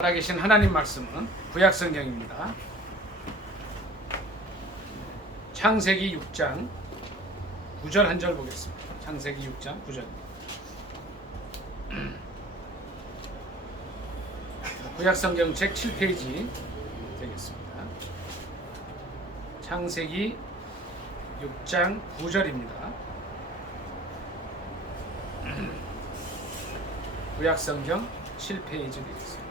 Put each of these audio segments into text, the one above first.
살아계신 하나님 말씀은 구약성경입니다. 창세기 6장 9절 한 절 보겠습니다. 창세기 6장 9절. 구약성경 책 7페이지 되겠습니다. 창세기 6장 9절입니다. 구약성경 7페이지 되겠습니다.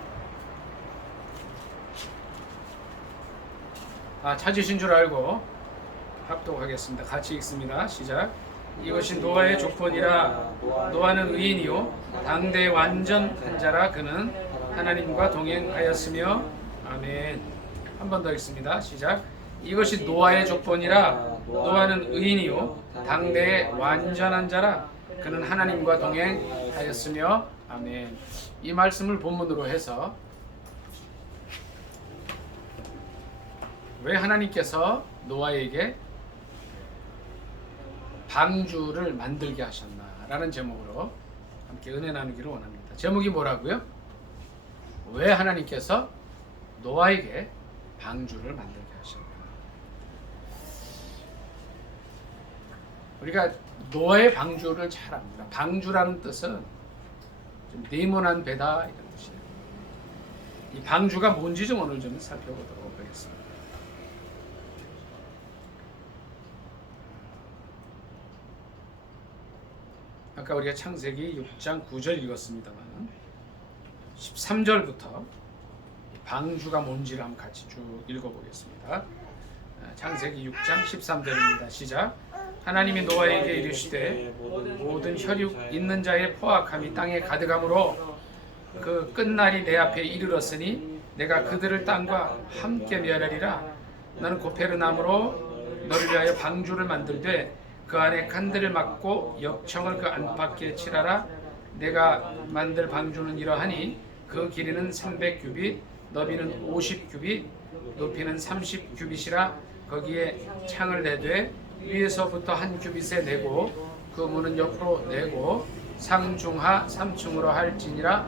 찾으신 줄 알고 합독하겠습니다. 같이 읽습니다. 시작. 이것이 노아의 조건이라. 노아는 의인이요 당대 완전한 자라. 그는 하나님과 동행하였으며. 아멘. 한 번 더 읽습니다. 시작. 이것이 노아의 조건이라. 노아는 의인이요 당대의 완전한 자라. 그는 하나님과 동행하였으며. 아멘. 이 말씀을 본문으로 해서 왜 하나님께서 노아에게 방주를 만들게 하셨나라는 제목으로 함께 은혜 나누기를 원합니다. 제목이 뭐라고요? 왜 하나님께서 노아에게 방주를 만들게 하셨나? 우리가 노아의 방주를 잘 압니다. 방주라는 뜻은 좀 네모난 배다 이런 뜻이에요. 이 방주가 뭔지 좀 오늘 좀 살펴보도록 하겠습니다. 아까 우리가 창세기 6장 9절 읽었습니다만 13절부터 방주가 뭔지를 한번 같이 쭉 읽어보겠습니다. 창세기 6장 13절입니다. 시작. 하나님이 노아에게 이르시되 모든 혈육 있는 자의 포악함이 땅에 가득함으로 그 끝날이 내 앞에 이르렀으니 내가 그들을 땅과 함께 멸하리라. 너는 고페르나무로 너를 위하여 방주를 만들되 그 안에 칸들을 막고 역청을 그 안팎에 칠하라. 내가 만들 방주는 이러하니 그 길이는 300규빗, 너비는 50규빗, 높이는 30규빗이라. 거기에 창을 내되 위에서부터 한 규빗에 내고 그 문은 옆으로 내고 상중하 3층으로 할지니라.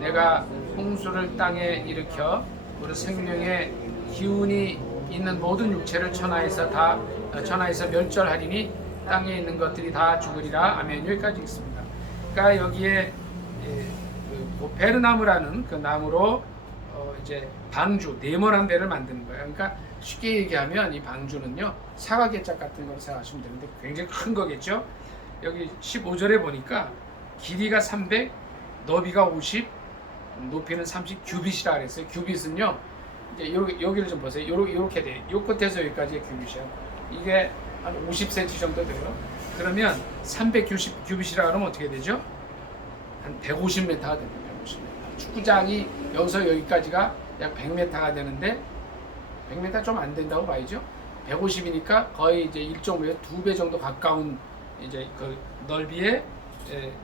내가 홍수를 땅에 일으켜 우리 생명의 기운이 있는 모든 육체를 천하에서 멸절하리니 땅에 있는 것들이 다 죽으리라. 아멘. 여기까지 있습니다. 그러니까 여기에 고페르나무라는 그 나무로 이제 방주, 네모난 배를 만드는 거예요. 그러니까 쉽게 얘기하면 이 방주는요 사과개짝 같은 걸 생각하시면 되는데 굉장히 큰 거겠죠. 여기 15절에 보니까 길이가 300, 너비가 50, 높이는 30규빗이라 그랬어요. 규빗은요 이제 여기를 좀 보세요. 요렇게 돼. 요 끝에서 여기까지의 규빗이야. 이게 한 50cm 정도 돼요. 그러면 300규빗이라 그러면 어떻게 되죠? 한 150m가 됩니다. 150m. 축구장이 여기서 여기까지가 약 100m가 되는데 100m 좀 안 된다고 봐야죠. 150이니까 거의 이제 1.5에 2배 정도 가까운 이제 그 넓이에,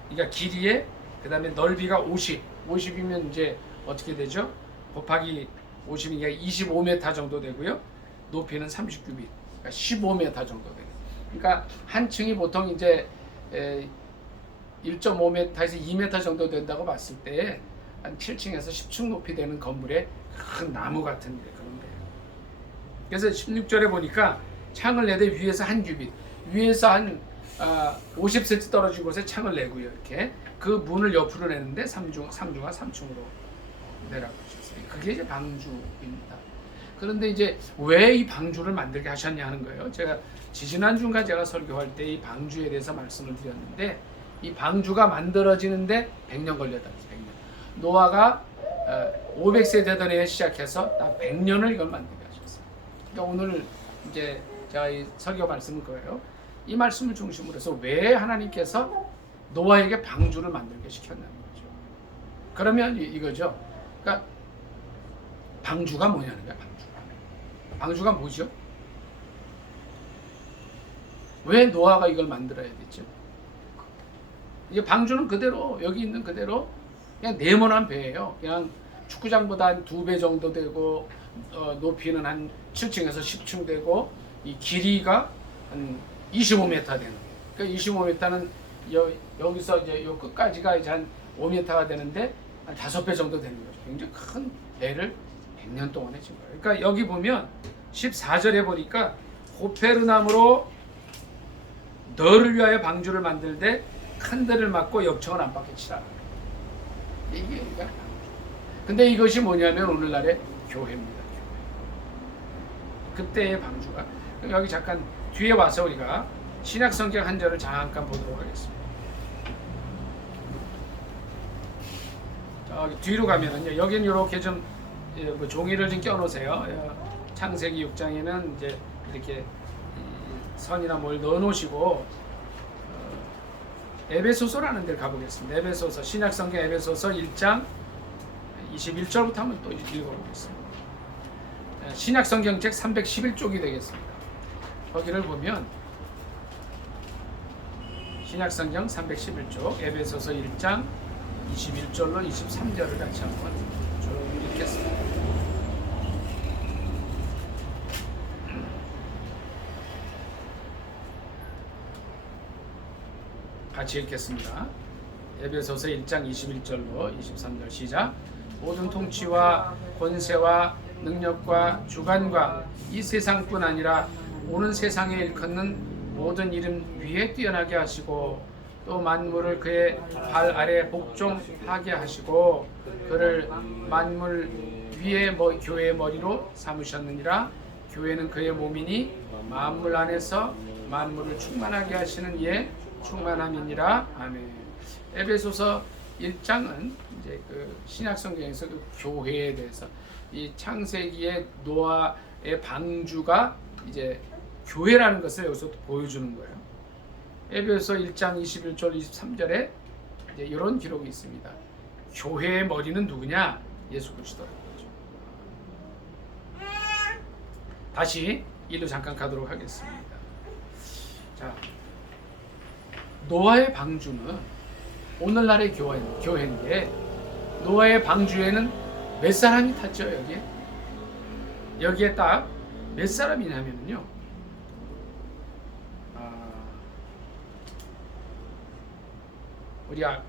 그러니까 길이에, 그 다음에 넓이가 50이면 이제 어떻게 되죠? 곱하기 50이니까 25m 정도 되고요. 높이는 30규빗. 그러니까 15m 정도 되는. 그러니까 한 층이 보통 이제 1.5m에서 2m 정도 된다고 봤을 때 한 7층에서 10층 높이 되는 건물에 큰 나무 같은 그런 데예요. 그래서 16절에 보니까 창을 내되 위에서 한 규빗, 위에서 한 50cm 떨어진 곳에 창을 내고요. 이렇게 그 문을 옆으로 내는데 3중하 3층으로 내라고 하셨어요. 그게 이제 방주입니다. 그런데 이제 왜 이 방주를 만들게 하셨냐 하는 거예요. 제가 지지난주인가 제가 설교할 때 이 방주에 대해서 말씀을 드렸는데 이 방주가 만들어지는데 100년 걸렸다. 100년. 노아가 500세 되던 해에 시작해서 딱 100년을 이걸 만들게 하셨어요. 그러니까 오늘 이제 제가 이 설교 말씀은 그거예요. 이 말씀을 중심으로 해서 왜 하나님께서 노아에게 방주를 만들게 시켰냐는 거죠. 그러면 이거죠. 그러니까 방주가 뭐냐는 거야. 방주가 뭐죠? 왜 노아가 이걸 만들어야 됐죠? 이게 방주는 그대로 여기 있는 그대로 그냥 네모난 배예요. 그냥 축구장보다 한 2배 정도 되고 높이는 한 7층에서 10층 되고 이 길이가 한 25m 되는. 그러니까 25m는 여기서 이제 요 끝까지가 이제 한 5m가 되는데 한 5배 정도 되는 거죠. 굉장히 큰 배를 100년 동안 해준 거예요. 그러니까 여기 보면 14절에 보니까 호페르나무로 너를 위하여 방주를 만들되 큰 들을 막고 역청을 안팎에 치라. 이게 근데 이것이 뭐냐면 오늘날의 교회입니다. 교회. 그때의 방주가. 여기 잠깐 뒤에 와서 우리가 신약 성경 한 절을 잠깐 보도록 하겠습니다. 저기 뒤로 가면은요. 여기는 이렇게 좀 뭐 종이를 좀 껴놓으세요. 창세기 6장에는 이제 이렇게 선이나 뭘 넣어놓으시고 에베소서라는 데를 가보겠습니다. 에베소서 신약 성경 에베소서 1장 21절부터 한번 또 읽어보겠습니다. 신약 성경책 311쪽이 되겠습니다. 거기를 보면 신약 성경 311쪽 에베소서 1장 21절로 23절을 같이 한번 쭉 읽겠습니다. 같이 읽겠습니다. 에베소서 1장 21절로 23절 시작. 모든 통치와 권세와 능력과 주관과 이 세상뿐 아니라 오는 세상에 일컫는 모든 이름 위에 뛰어나게 하시고 또 만물을 그의 발 아래 복종하게 하시고 그를 만물 위에 교회의 머리로 삼으셨느니라. 교회는 그의 몸이니 만물 안에서 만물을 충만하게 하시는 이의 충만함이니라. 아멘. 에베소서 1장은 이제 그 신약 성경에서 그 교회에 대해서 이 창세기의 노아의 방주가 이제 교회라는 것을 여기서 보여주는 거예요. 에베소서 1장 21절 23절에 이제 이런 기록이 있습니다. 교회의 머리는 누구냐? 예수 그리스도라는 거죠. 다시 일로 잠깐 가도록 하겠습니다. 자, 노아의 방주는 오늘날의 교회인데 노아의 방주에는 몇 사람이 탔죠? 여기에 딱 몇 사람이냐면요.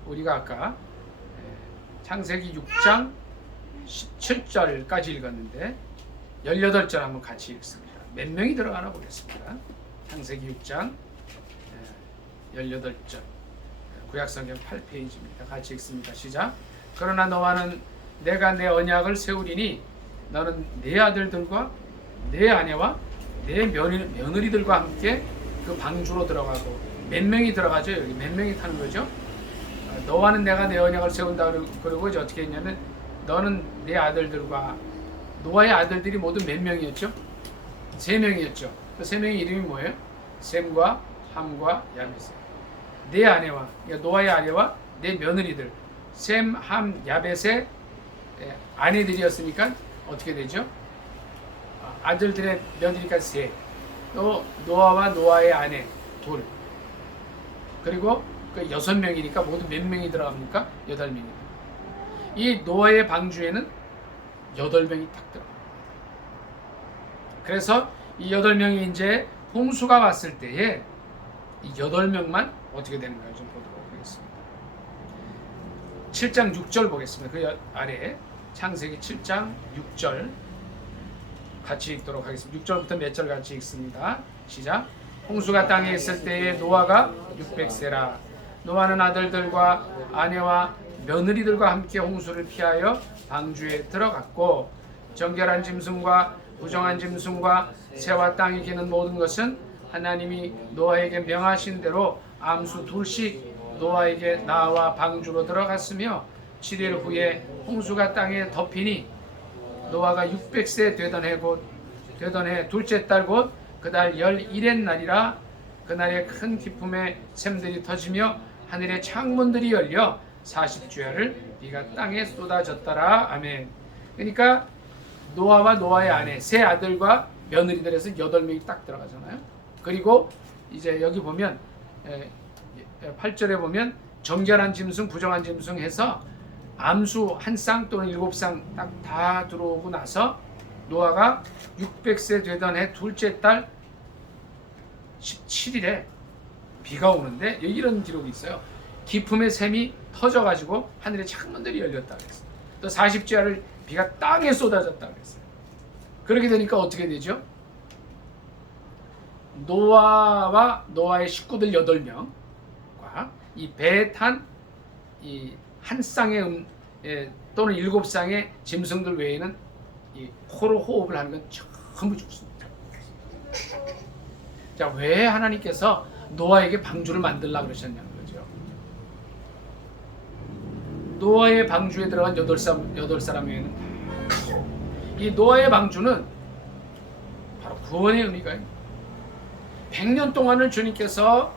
우리가 아까 창세기 6장 17절까지 읽었는데 18절 한번 같이 읽습니다. 몇 명이 들어가나 보겠습니다. 창세기 6장 18절 구약성경 8페이지입니다. 같이 읽습니다. 시작. 그러나 너와는 내가 내 언약을 세우리니 너는 내 아들들과 내 아내와 내 며느리들과 함께 그 방주로 들어가고 몇 명이 들어가죠? 여기 몇 명이 타는 거죠? 너와는 내가 내 언약을 세운다. 그러고 이제 어떻게 했냐면 너는 내 아들들과 노아의 아들들이 모두 몇 명이었죠? 3명이었죠. 그 3명의 이름이 뭐예요? 셈과 함과 야벳. 내 아내와 그러니까 노아의 아내와 내 며느리들 셈, 함, 야벳의 아내들이었으니까 어떻게 되죠? 아들들의 며느리가 3, 또 노아와 노아의 아내 2, 그리고 그 6명이니까 모두 몇 명이 들어갑니까? 8명이. 이 노아의 방주에는 8명이 딱 들어갑니다. 그래서 이 8명이 이제 홍수가 왔을 때에 이 8명만 어떻게 되는가 좀 보도록 하겠습니다. 7장 6절 보겠습니다. 그 아래 창세기 7장 6절 같이 읽도록 하겠습니다. 6절부터 몇 절 같이 읽습니다. 시작. 홍수가 땅에 있을 때에 노아가 600세라. 노아는 아들들과 아내와 며느리들과 함께 홍수를 피하여 방주에 들어갔고 정결한 짐승과 부정한 짐승과 새와 땅에 기는 모든 것은 하나님이 노아에게 명하신 대로 암수 2씩 노아에게 나와 방주로 들어갔으며 7일 후에 홍수가 땅에 덮이니 노아가 600세 되던 해 둘째 달 곧 그달 11의 날이라. 그날에 큰 기쁨의 샘들이 터지며 하늘의 창문들이 열려 40주야를 비가 땅에 쏟아졌더라. 아멘. 그러니까 노아와 노아의 아내 세 아들과 며느리들에서 8명이 딱 들어가잖아요. 그리고 이제 여기 보면 8절에 보면 정결한 짐승 부정한 짐승 해서 암수 한 쌍 또는 7쌍 딱 다 들어오고 나서 노아가 600세 되던 해 둘째 달 17일에 비가 오는데 이런 기록이 있어요. 기품의 샘이 터져가지고 하늘의 창문들이 열렸다 그랬어요. 또 40주야를 비가 땅에 쏟아졌다고 그랬어요. 그렇게 되니까 어떻게 되죠? 노아와 노아의 식구들 8명과 이 배에 탄 이 한 쌍의 또는 7쌍의 짐승들 외에는 이 코로 호흡을 하는 건 전부 죽습니다. 자, 왜 하나님께서 노아에게 방주를 만들려고 그러셨냐는 거죠. 노아의 방주에 들어간 8사람 외에는 이 노아의 방주는 바로 구원의 의미가 100년 동안을 주님께서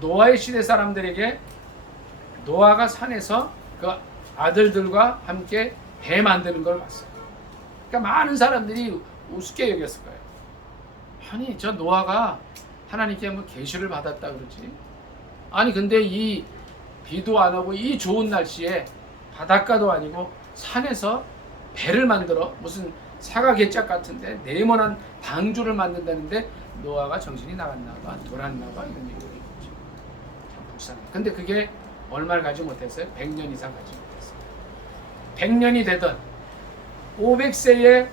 노아의 시대 사람들에게 노아가 산에서 그 아들들과 함께 배 만드는 걸 봤어요. 그러니까 많은 사람들이 우습게 여겼을 거예요. 아니, 저 노아가 하나님께 뭐 계시를 받았다 그러지? 아니, 근데 이 비도 안 오고 이 좋은 날씨에 바닷가도 아니고 산에서 배를 만들어 무슨 사과 개짝 같은데 네모난 방주를 만든다는데 노아가 정신이 나갔나 봐, 돌았나 봐, 이런 얘기를 했죠. 참 불쌍해. 근데 그게 얼마를 가지 못했어요? 100년 이상 가지 못했어요. 100년이 되던 500세에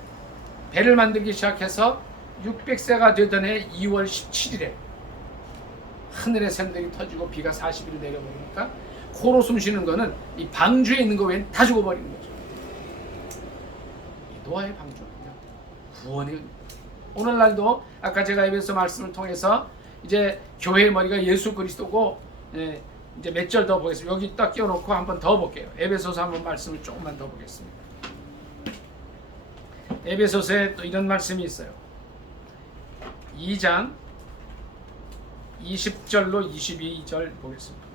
배를 만들기 시작해서 600세가 되던 해 2월 17일에 하늘의 샘들이 터지고 비가 40일 내려버리니까 코로 숨 쉬는 거는 이 방주에 있는 거 외엔 다 죽어버리는 거죠. 이 노아의 방주는요, 구원의 의미. 오늘날도 아까 제가 에베소 말씀을 통해서 이제 교회의 머리가 예수 그리스도고, 이제 몇 절 더 보겠습니다. 여기 딱 끼워놓고 한번 더 볼게요. 에베소서 한번 말씀을 조금만 더 보겠습니다. 에베소서에 또 이런 말씀이 있어요. 2장 20절로 22절 보겠습니다.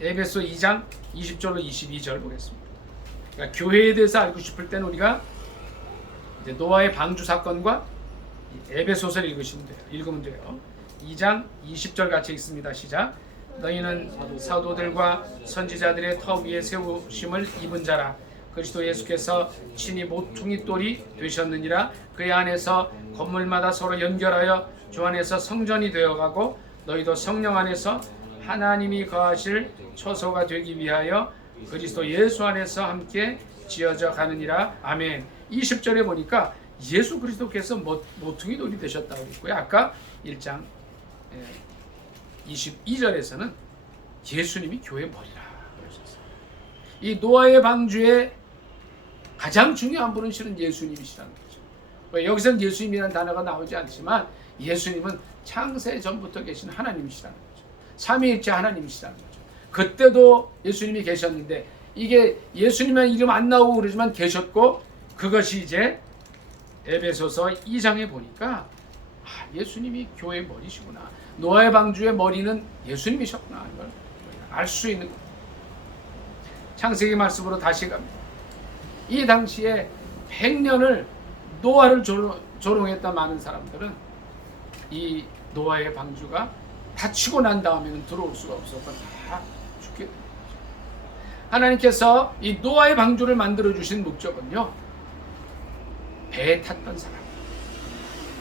에베소 2장 20절로 22절 보겠습니다. 그러니까 교회에 대해서 알고 싶을 때는 우리가 이제 노아의 방주 사건과 에베소서를 읽으면 돼요. 2장 20절 같이 읽습니다. 시작. 너희는 사도들과 선지자들의 터 위에 세우심을 입은 자라. 그리스도 예수께서 친히 모퉁이 돌이 되셨느니라. 그의 안에서 건물마다 서로 연결하여 주 안에서 성전이 되어가고 너희도 성령 안에서 하나님이 거하실 처소가 되기 위하여 그리스도 예수 안에서 함께 지어져 가느니라. 아멘. 20절에 보니까 예수 그리스도께서 모퉁이 돌이 되셨다고 했고요. 아까 1장 22절에서는 예수님이 교회 머리라 그러셨어요. 이 노아의 방주의 가장 중요한 분은 실은 예수님이시라는 거죠. 여기서는 예수님이라는 단어가 나오지 않지만 예수님은 창세 전부터 계신 하나님이시라는 거죠. 삼위일체 하나님이시라는 거죠. 그때도 예수님이 계셨는데 이게 예수님의 이름 안 나오고 그러지만 계셨고, 그것이 이제 에베소서 2장에 보니까 예수님이 교회의 머리시구나. 노아의 방주의 머리는 예수님이셨구나 하는 걸 알 수 있는 겁니다. 창세기 말씀으로 다시 갑니다. 이 당시에 100년을 노아를 조롱했던 많은 사람들은 이 노아의 방주가 닫히고 난 다음에는 들어올 수가 없었고 다 죽게 됩니다. 하나님께서 이 노아의 방주를 만들어 주신 목적은요, 배에 탔던 사람,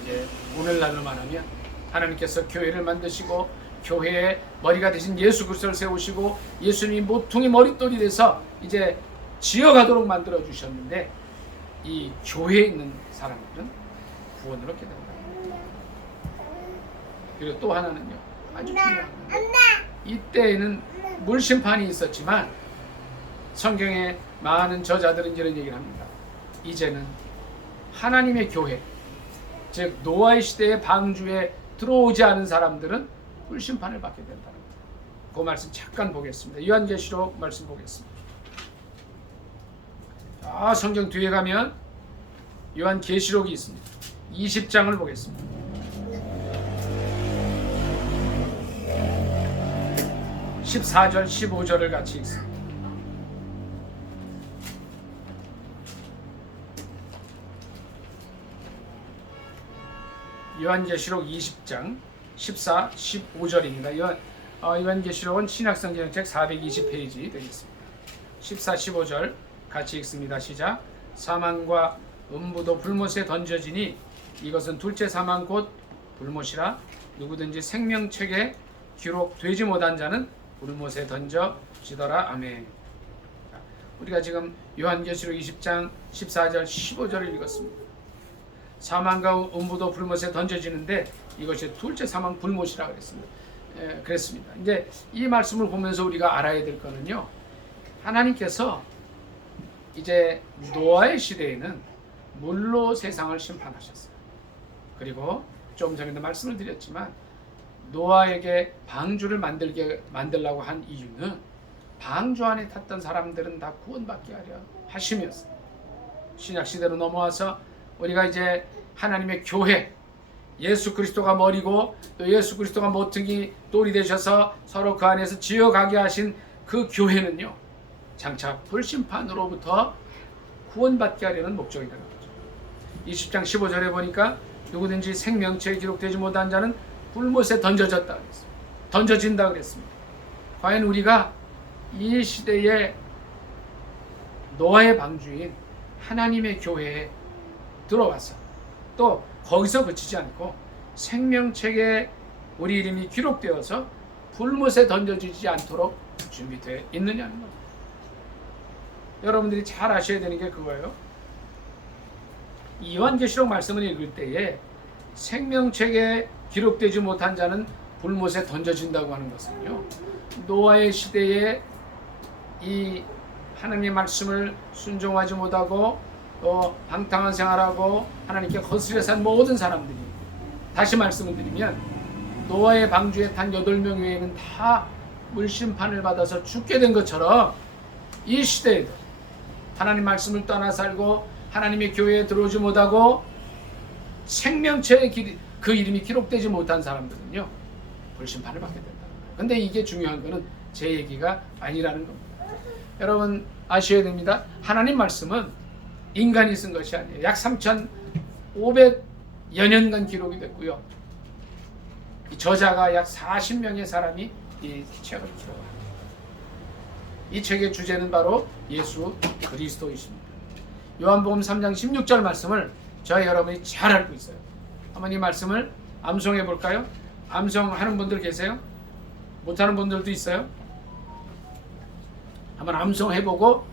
이제 오늘날로 말하면 하나님께서 교회를 만드시고 교회의 머리가 되신 예수 그리스도를 세우시고 예수님이 모퉁이 머릿돌이 돼서 이제 지어가도록 만들어 주셨는데, 이 교회에 있는 사람들은 구원을 얻게 된다. 그리고 또 하나는요, 아주 중요한 건 이때에는 물심판이 있었지만 성경의 많은 저자들은 이런 얘기를 합니다. 이제는 하나님의 교회, 즉 노아의 시대의 방주에 들어오지 않은 사람들은 불심판을 받게 된다는 거예요. 그 말씀 잠깐 보겠습니다. 요한계시록 말씀 보겠습니다. 성경 뒤에 가면 요한계시록이 있습니다. 20장을 보겠습니다. (14절) (15절을) 같이 읽습니다. 요한계시록 20장 14, 15절입니다. 요한계시록은 신약성경책 420페이지 되겠습니다. 14, 15절 같이 읽습니다. 시작. 사망과 음부도 불못에 던져지니 이것은 둘째 사망 곧 불못이라. 누구든지 생명책에 기록되지 못한 자는 불못에 던져지더라. 아멘. 우리가 지금 요한계시록 20장 14절 15절을 읽었습니다. 사망과 음부도 불못에 던져지는데 이것이 둘째 사망 불못이라 그랬습니다. 그랬습니다. 이제 이 말씀을 보면서 우리가 알아야 될 거는요, 하나님께서 이제 노아의 시대에는 물로 세상을 심판하셨어요. 그리고 좀 전에도 말씀을 드렸지만 노아에게 방주를 만들려고 한 이유는 방주 안에 탔던 사람들은 다 구원받게 하려 하심이었어요. 신약 시대로 넘어와서 우리가 이제 하나님의 교회, 예수 그리스도가 머리고 또 예수 그리스도가 모퉁이 돌이 되셔서 서로 그 안에서 지어가게 하신 그 교회는요, 장차 불심판으로부터 구원받게 하려는 목적이라는 거죠. 20장 15절에 보니까 누구든지 생명체에 기록되지 못한 자는 불못에 던져졌다 그랬습니다. 던져진다 그랬습니다. 과연 우리가 이 시대의 노아의 방주인 하나님의 교회에 들어와서 또 거기서 그치지 않고 생명책에 우리 이름이 기록되어서 불못에 던져지지 않도록 준비되어 있느냐는 겁니다. 여러분들이 잘 아셔야 되는 게 그거예요. 이 요한계시록 말씀을 읽을 때에 생명책에 기록되지 못한 자는 불못에 던져진다고 하는 것은요, 노아의 시대에 이 하나님의 말씀을 순종하지 못하고 또 방탕한 생활하고 하나님께 거스려 산 모든 사람들이, 다시 말씀을 드리면 노아의 방주에 탄 8명 외에는 다 물심판을 받아서 죽게 된 것처럼 이 시대에도 하나님 말씀을 떠나 살고 하나님의 교회에 들어오지 못하고 생명체의 그 이름이 기록되지 못한 사람들은요, 불심판을 받게 된다. 근데 이게 중요한 거는 제 얘기가 아니라는 겁니다. 여러분 아셔야 됩니다. 하나님 말씀은 인간이 쓴 것이 아니에요. 약 3,500여 년간 기록이 됐고요. 이 저자가 약 40명의 사람이 이 책을 기록합니다. 이 책의 주제는 바로 예수 그리스도이십니다. 요한복음 3장 16절 말씀을 저희 여러분이 잘 알고 있어요. 한번 이 말씀을 암송해 볼까요? 암송하는 분들 계세요? 못하는 분들도 있어요? 한번 암송해보고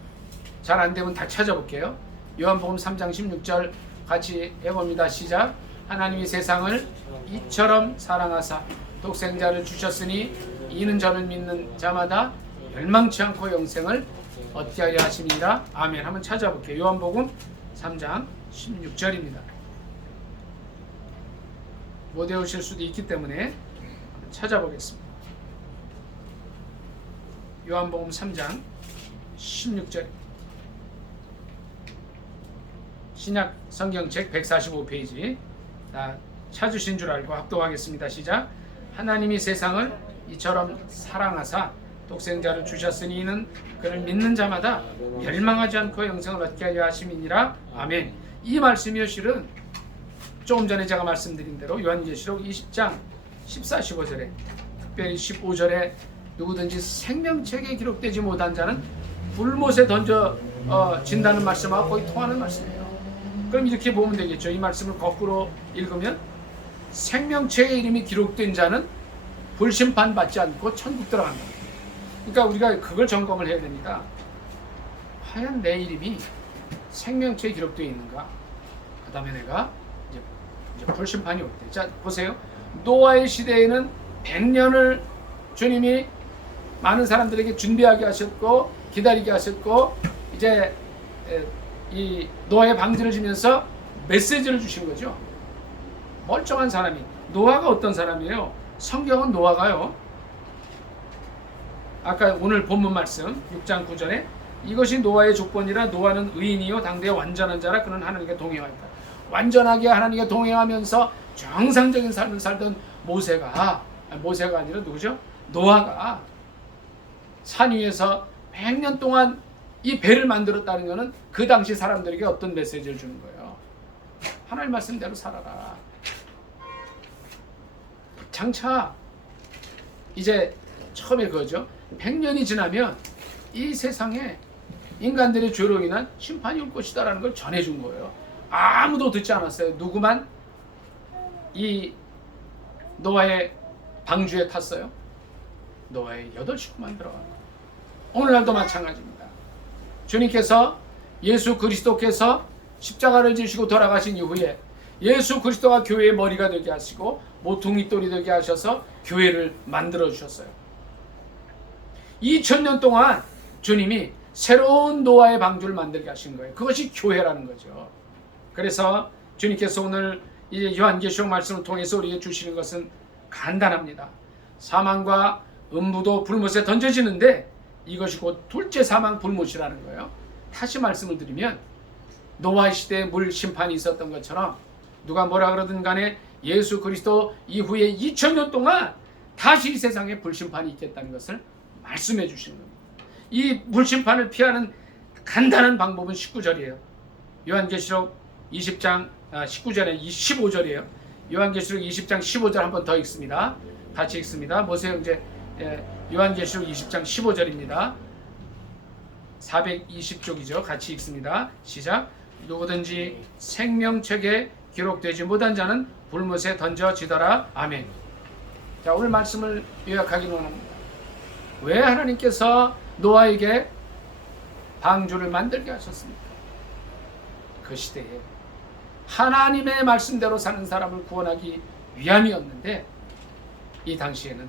잘 안되면 다 찾아볼게요. 요한복음 3장 16절 같이 해봅니다. 시작. 하나님이 세상을 이처럼 사랑하사 독생자를 주셨으니 이는 저를 믿는 자마다 멸망치 않고 영생을 얻게 하려 하심이니라. 아멘. 한번 찾아볼게요. 요한복음 3장 16절입니다. 못 외우실 수도 있기 때문에 찾아보겠습니다. 요한복음 3장 16절, 신약 성경책 145페이지. 찾으신 줄 알고 합독하겠습니다. 시작. 하나님이 세상을 이처럼 사랑하사 독생자를 주셨으니 이는 그를 믿는 자마다 멸망하지 않고 영생을 얻게 하려 하심이니라. 아멘. 이 말씀이요, 실은 조금 전에 제가 말씀드린 대로 요한계시록 20장 14, 15절에 특별히 15절에 누구든지 생명책에 기록되지 못한 자는 불못에 던져진다는 말씀하고 거의 통하는 말씀이에요. 그럼 이렇게 보면 되겠죠. 이 말씀을 거꾸로 읽으면 생명책의 이름이 기록된 자는 불심판 받지 않고 천국 들어간다. 그러니까 우리가 그걸 점검을 해야 됩니다. 과연 내 이름이 생명책에 기록되어 있는가? 그 다음에 내가 이제 불심판이 올 때. 자, 보세요. 노아의 시대에는 100년을 주님이 많은 사람들에게 준비하게 하셨고 기다리게 하셨고 이제 이 노아의 방주를 지면서 메시지를 주신 거죠. 멀쩡한 사람이. 노아가 어떤 사람이에요? 성경은 노아가요, 아까 오늘 본문 말씀 6장 9절에 이것이 노아의 조건이라 노아는 의인이요 당대의 완전한 자라 그는 하나님께 동행하였다. 완전하게 하나님께 동행하면서 정상적인 삶을 살던 모세가 아니라 누구죠? 노아가 산 위에서 100년 동안 이 배를 만들었다는 것은 그 당시 사람들에게 어떤 메시지를 주는 거예요? 하나님 말씀대로 살아라. 장차 이제 처음에 그거죠. 100년이 지나면 이 세상에 인간들의 죄로 인한 심판이 올 것이다라는 걸 전해준 거예요. 아무도 듣지 않았어요. 누구만 이 노아의 방주에 탔어요. 노아의 8식구만 들어간 거예요. 오늘날도 마찬가지입니다. 주님께서 예수 그리스도께서 십자가를 지시고 돌아가신 이후에 예수 그리스도가 교회의 머리가 되게 하시고 모퉁이 돌이 되게 하셔서 교회를 만들어 주셨어요. 2000년 동안 주님이 새로운 노아의 방주를 만들게 하신 거예요. 그것이 교회라는 거죠. 그래서 주님께서 오늘 이 요한계시록 말씀을 통해서 우리에게 주시는 것은 간단합니다. 사망과 음부도 불못에 던져지는데 이것이 곧 둘째 사망 불못이라는 거예요. 다시 말씀을 드리면 노아 시대에 물 심판이 있었던 것처럼 누가 뭐라 그러든 간에 예수 그리스도 이후에 2000년 동안 다시 이 세상에 불심판이 있겠다는 것을 말씀해 주시는 겁니다. 이 불심판을 피하는 간단한 방법은 19절이에요. 요한계시록 20장 19절에 15절이에요. 요한계시록 20장 15절 한 번 더 읽습니다. 같이 읽습니다. 모세 형제 요한계시록 20장 15절입니다. 420쪽이죠. 같이 읽습니다. 시작. 누구든지 생명책에 기록되지 못한 자는 불못에 던져지더라. 아멘. 자, 오늘 말씀을 요약하기로 합니다. 왜 하나님께서 노아에게 방주를 만들게 하셨습니까? 그 시대에 하나님의 말씀대로 사는 사람을 구원하기 위함이었는데 이 당시에는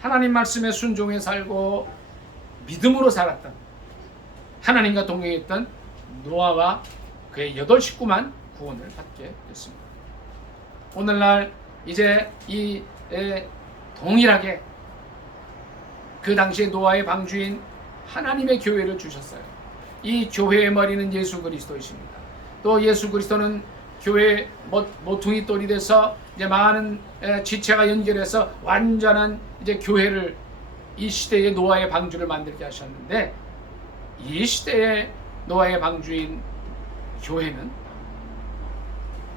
하나님 말씀에 순종해 살고 믿음으로 살았던 하나님과 동행했던 노아와 그의 8식구만 구원을 받게 됐습니다. 오늘날 이제 이 동일하게 그 당시에 노아의 방주인 하나님의 교회를 주셨어요. 이 교회의 머리는 예수 그리스도이십니다. 또 예수 그리스도는 교회 모퉁이 돌이 돼서 이제 많은 지체가 연결해서 완전한 이제 교회를 이 시대의 노아의 방주를 만들게 하셨는데 이 시대의 노아의 방주인 교회는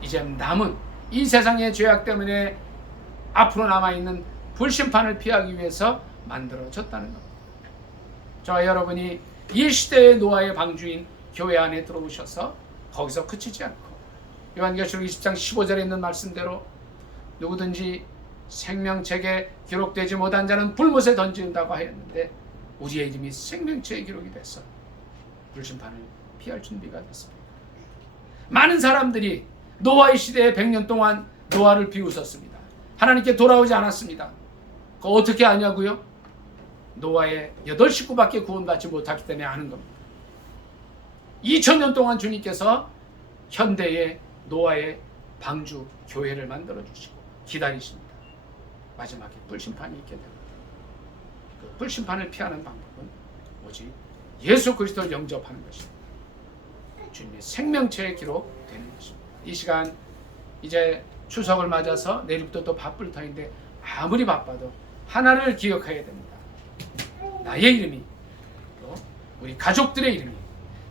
이제 남은 이 세상의 죄악 때문에 앞으로 남아있는 불심판을 피하기 위해서 만들어졌다는 겁니다. 저와 여러분이 이 시대의 노아의 방주인 교회 안에 들어오셔서 거기서 그치지 않고 요한계시록 20장 15절에 있는 말씀대로 누구든지 생명책에 기록되지 못한 자는 불못에 던진다고 하였는데 우리의 이름이 생명책에 기록이 돼서 불심판을 피할 준비가 됐습니다. 많은 사람들이 노아의 시대에 100년 동안 노아를 비웃었습니다. 하나님께 돌아오지 않았습니다. 그거 어떻게 아냐고요? 노아의 8식구밖에 구원받지 못하기 때문에 아는 겁니다. 2000년 동안 주님께서 현대의 노아의 방주 교회를 만들어 주시고 기다리십니다. 마지막에 불심판이 있게 됩니다. 그 불심판을 피하는 방법은 오직 예수 그리스도를 영접하는 것입니다. 주님의 생명체에 기록되는 것입니다. 이 시간 이제 추석을 맞아서 내일부터 또 바쁠 터인데 아무리 바빠도 하나를 기억해야 됩니다. 나의 이름이 또 우리 가족들의 이름이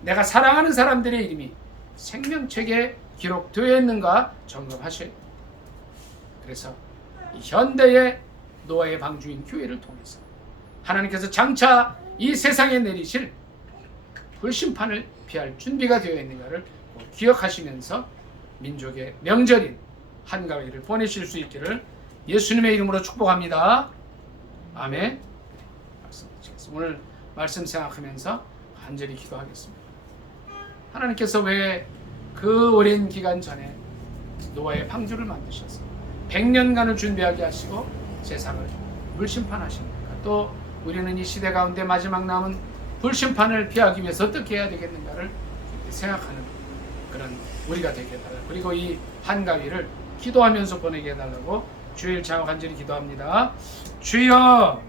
내가 사랑하는 사람들의 이름이 생명책에 기록되어 있는가 점검하셔야 됩니다. 그래서 이 현대의 노아의 방주인 교회를 통해서 하나님께서 장차 이 세상에 내리실 불심판을 피할 준비가 되어 있는가를 기억하시면서 민족의 명절인 한가위를 보내실 수 있기를 예수님의 이름으로 축복합니다. 아멘. 오늘 말씀 생각하면서 간절히 기도하겠습니다. 하나님께서 왜 그 오랜 기간 전에 노아의 방주를 만드셔서 100년간을 준비하게 하시고 세상을 불심판하십니까? 또 우리는 이 시대 가운데 마지막 남은 불심판을 피하기 위해서 어떻게 해야 되겠는가를 생각하는 그런 우리가 되게 해달라고, 그리고 이 한가위를 기도하면서 보내게 해달라고 주일 차와 간절히 기도합니다. 주여